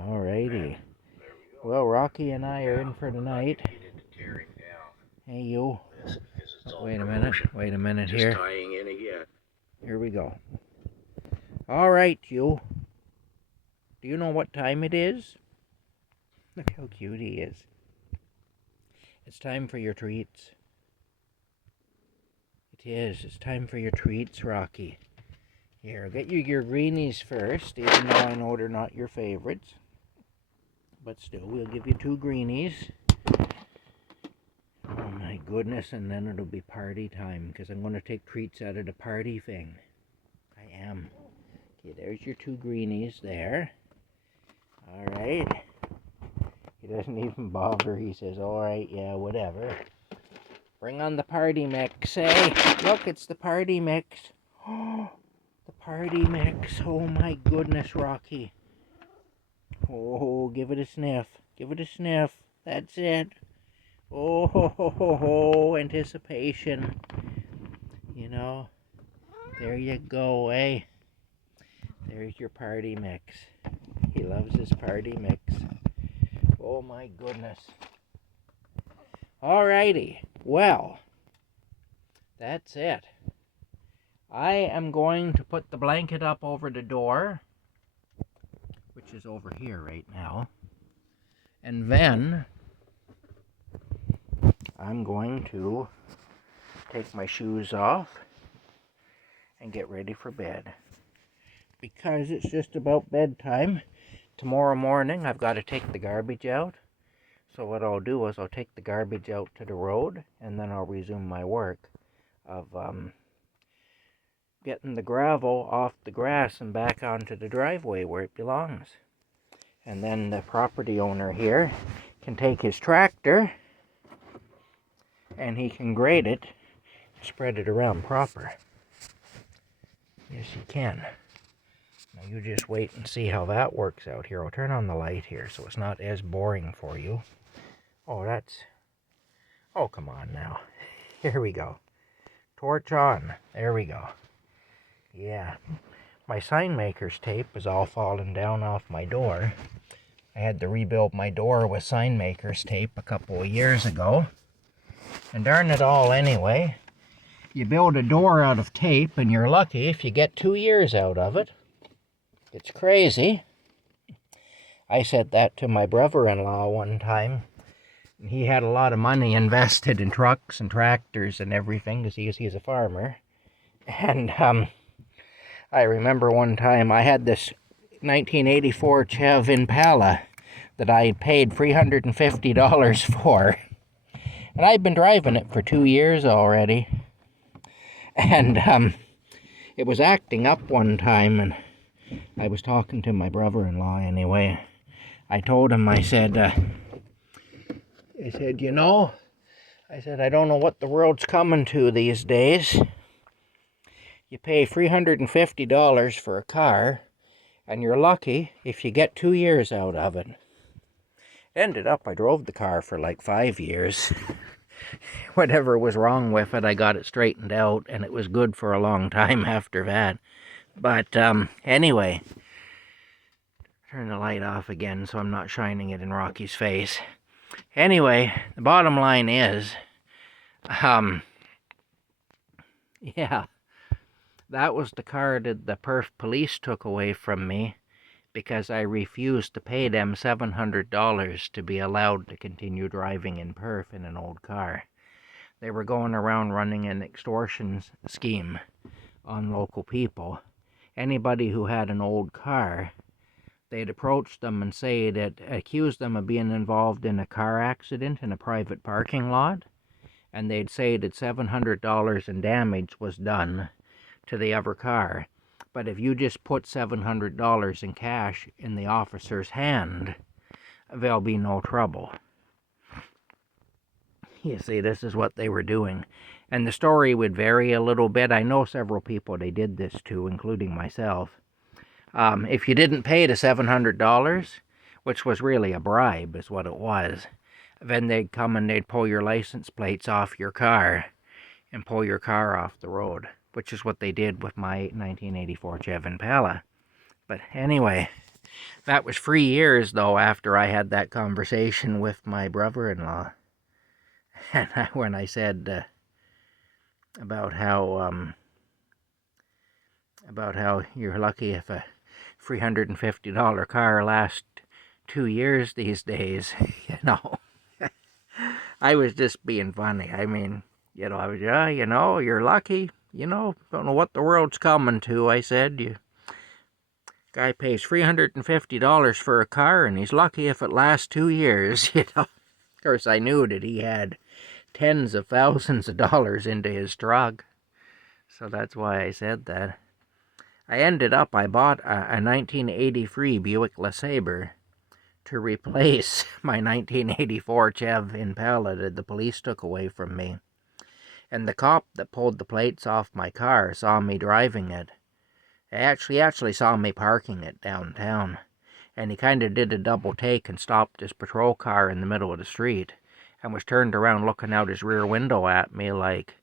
Alrighty. Well, Rocky and I are in for the night. Hey, you. Wait a minute here. Here we go. Alright, you. Do you know what time it is? Look how cute he is. It's time for your treats. It is. It's time for your treats, Rocky. Here, I'll get you your greenies first, even though I know they're not your favorites. But still, we'll give you 2 greenies. Oh my goodness, and then it'll be party time, because I'm going to take treats out of the party thing. I am. Okay, there's your 2 greenies there. Alright. He doesn't even bother. He says, alright, yeah, whatever. Bring on the party mix, eh? Look, it's the party mix. Oh, the party mix. Oh my goodness, Rocky. Oh, give it a sniff. Give it a sniff. That's it. Oh, ho, ho, ho, ho. Anticipation. You know, there you go, eh? There's your party mix. He loves his party mix. Oh my goodness. Alrighty. Well, that's it. I am going to put the blanket up over the door, which is over here right now. And then I'm going to take my shoes off and get ready for bed. Because it's just about bedtime. Tomorrow morning I've got to take the garbage out. So what I'll do is I'll take the garbage out to the road, and then I'll resume my work of getting the gravel off the grass and back onto the driveway where it belongs. And then the property owner here can take his tractor and he can grade it, spread it around proper. Yes, he can. Now you just wait and see how that works out here. I'll turn on the light here so it's not as boring for you. Oh, come on now. Here we go. Torch on. There we go. Yeah. My sign maker's tape is all falling down off my door. I had to rebuild my door with sign maker's tape a couple of years ago. And darn it all anyway, you build a door out of tape and you're lucky if you get 2 years out of it. It's crazy. I said that to my brother-in-law one time. He had a lot of money invested in trucks and tractors and everything because he's a farmer. And I remember one time I had this 1984 Chev Impala that I paid $350 for. And I've been driving it for 2 years already. And it was acting up one time, and I was talking to my brother-in-law anyway. I told him, I said, you know, I don't know what the world's coming to these days. You pay $350 for a car, and you're lucky if you get 2 years out of it. Ended up, I drove the car for like 5 years. Whatever was wrong with it, I got it straightened out, and it was good for a long time after that. But anyway, turn the light off again so I'm not shining it in Rocky's face. Anyway, the bottom line is, yeah, that was the car that the Perth police took away from me because I refused to pay them $700 to be allowed to continue driving in Perth in an old car. They were going around running an extortion scheme on local people. Anybody who had an old car, they'd approach them and accuse them of being involved in a car accident in a private parking lot, and they'd say that $700 in damage was done to the other car. But if you just put $700 in cash in the officer's hand, there'll be no trouble. You see, this is what they were doing. And the story would vary a little bit. I know several people they did this to, including myself. If you didn't pay the $700, which was really a bribe is what it was, then they'd come and they'd pull your license plates off your car and pull your car off the road, which is what they did with my 1984 Chev Impala. But anyway, That was 3 years, though, after I had that conversation with my brother-in-law. And when I said about how you're lucky if a $350 car lasts 2 years these days, I was just being funny. I mean, I was, you're lucky. Don't know what the world's coming to, I said. Guy pays $350 for a car, and he's lucky if it lasts 2 years, Of course, I knew that he had tens of thousands of dollars into his truck, so that's why I said that. I bought a 1983 Buick LeSabre to replace my 1984 Chev Impala that the police took away from me. And the cop that pulled the plates off my car saw me driving it. He actually saw me parking it downtown. And he kind of did a double take and stopped his patrol car in the middle of the street and was turned around looking out his rear window at me like,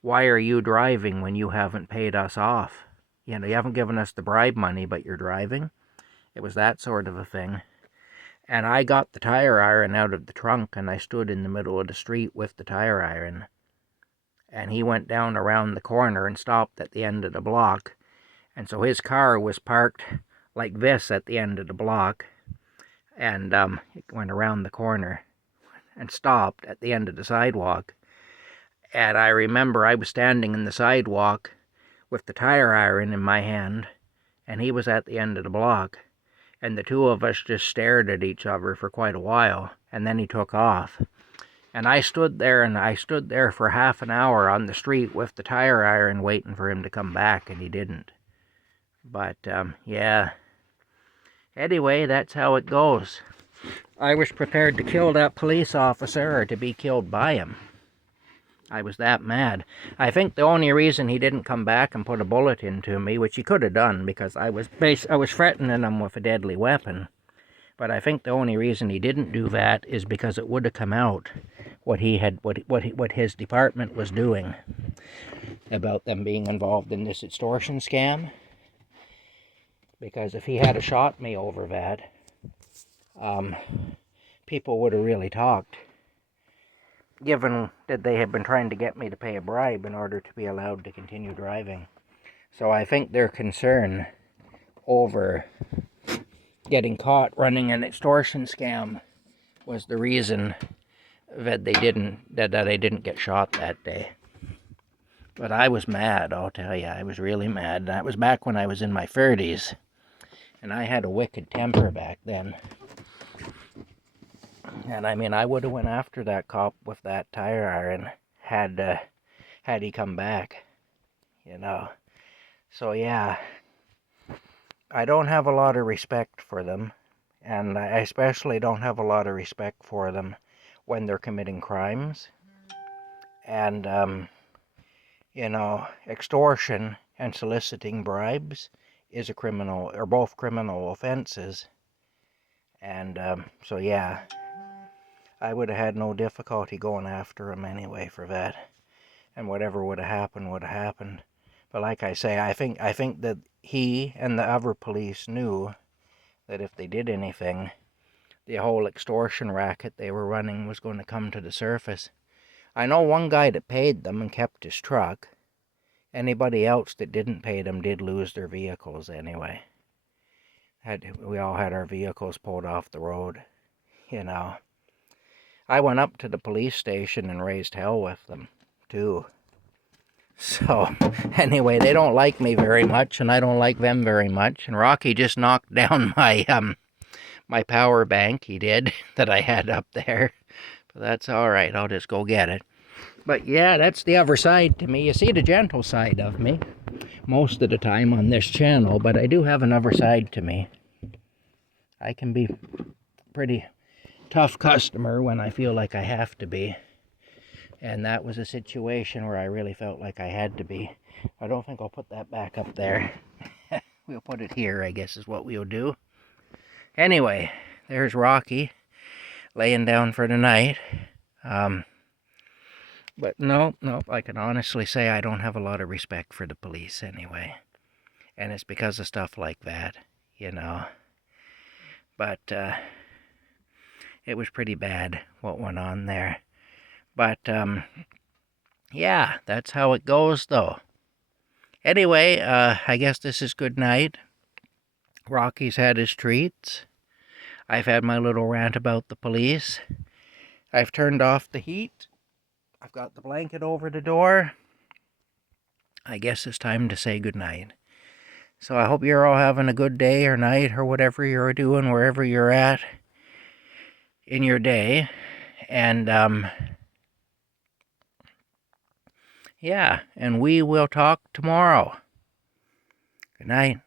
"Why are you driving when you haven't paid us off? You haven't given us the bribe money, but you're driving?" It was that sort of a thing. And I got the tire iron out of the trunk, and I stood in the middle of the street with the tire iron. And he went down around the corner and stopped at the end of the block. And so his car was parked like this at the end of the block. And it went around the corner and stopped at the end of the sidewalk. And I remember I was standing in the sidewalk with the tire iron in my hand, and he was at the end of the block. And the two of us just stared at each other for quite a while, and then he took off. And I stood there for half an hour on the street with the tire iron waiting for him to come back, and he didn't. But, yeah. Anyway, that's how it goes. I was prepared to kill that police officer or to be killed by him. I was that mad. I think the only reason he didn't come back and put a bullet into me, which he could have done because I was threatening him with a deadly weapon, but I think the only reason he didn't do that is because it would have come out what his department was doing about them being involved in this extortion scam. Because if he had shot me over that, people would have really talked, given that they had been trying to get me to pay a bribe in order to be allowed to continue driving. So I think their concern over getting caught running an extortion scam was the reason that I didn't get shot that day. But I was mad, I'll tell you. I was really mad. That was back when I was in my 30s. And I had a wicked temper back then. And I mean, I would have went after that cop with that tire iron had he come back, So yeah, I don't have a lot of respect for them, and I especially don't have a lot of respect for them when they're committing crimes. And, extortion and soliciting bribes is are both criminal offenses. And so yeah, I would have had no difficulty going after him anyway for that. And whatever would have happened. But like I say, I think that he and the other police knew that if they did anything, the whole extortion racket they were running was going to come to the surface. I know one guy that paid them and kept his truck. Anybody else that didn't pay them did lose their vehicles anyway. We all had our vehicles pulled off the road, I went up to the police station and raised hell with them, too. So, anyway, they don't like me very much, and I don't like them very much. And Rocky just knocked down my power bank, he did, that I had up there. But that's all right, I'll just go get it. But yeah, that's the other side to me. You see the gentle side of me most of the time on this channel, but I do have another side to me. I can be pretty tough customer when I feel like I have to be. And that was a situation where I really felt like I had to be. I don't think I'll put that back up there. We'll put it here, I guess is what we'll do. Anyway, there's Rocky laying down for the night. But no, I can honestly say I don't have a lot of respect for the police anyway. And it's because of stuff like that, but it was pretty bad what went on there. But yeah, that's how it goes, though. Anyway, I guess this is good night. Rocky's had his treats. I've had my little rant about the police. I've turned off the heat. I've got the blanket over the door. I guess it's time to say goodnight. So I hope you're all having a good day or night or whatever you're doing, wherever you're at in your day. And, yeah, and we will talk tomorrow. Good night.